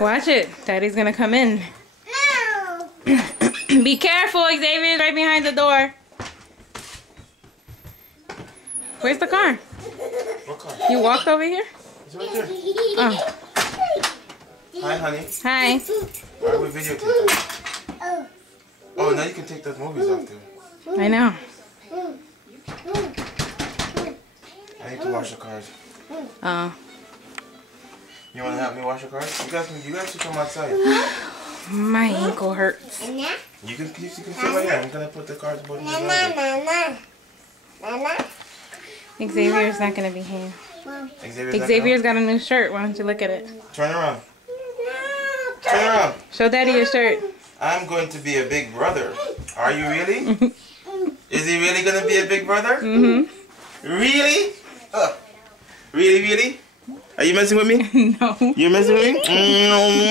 Watch it. Daddy's gonna come in. No. Be careful, Xavier's right behind the door. Where's the car? What car? You walked over here? It's right there. Oh. Hi, honey. Hi. Why are we videotaping? Oh, now you can take those movies off there. I know. I need to wash the cars. Oh. You want to help me wash the cars? You guys should come outside. My ankle hurts. You can sit right here. I'm gonna put the cars both in the driveway. Xavier's not gonna be here. Xavier's Xavier's got a new shirt. Why don't you look at it? Turn around. Turn around. Show Daddy your shirt. I'm going to be a big brother. Are you really? Is he really gonna be a big brother? Mm-hmm. Really? Really? Are you messing with me? No. You're messing with me?